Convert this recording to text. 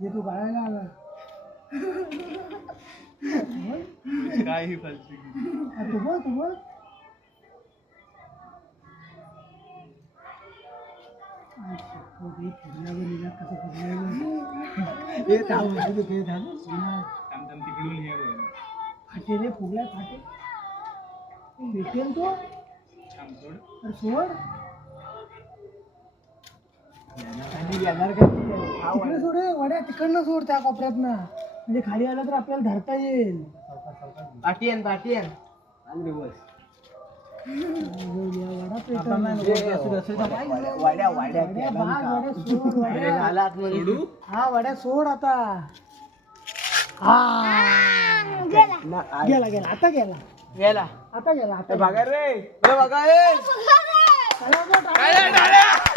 हे तू गाळायला आला काही फालतू तू बोल तू बोल तिकडून हे फाटे रे फुगलाय फाटे भेटेल तो अरे सोड येणार का तिकडे सोड रे, वड्या तिकडनं सोड त्या कोपऱ्यातनं म्हणजे खाली आलं तर आपल्याला धरता येईल पाटियन पाटियन हा वड्या सोड आता हा गेला गेला आता गेला गेला आता गेला आता बघा रे बघा रे चला,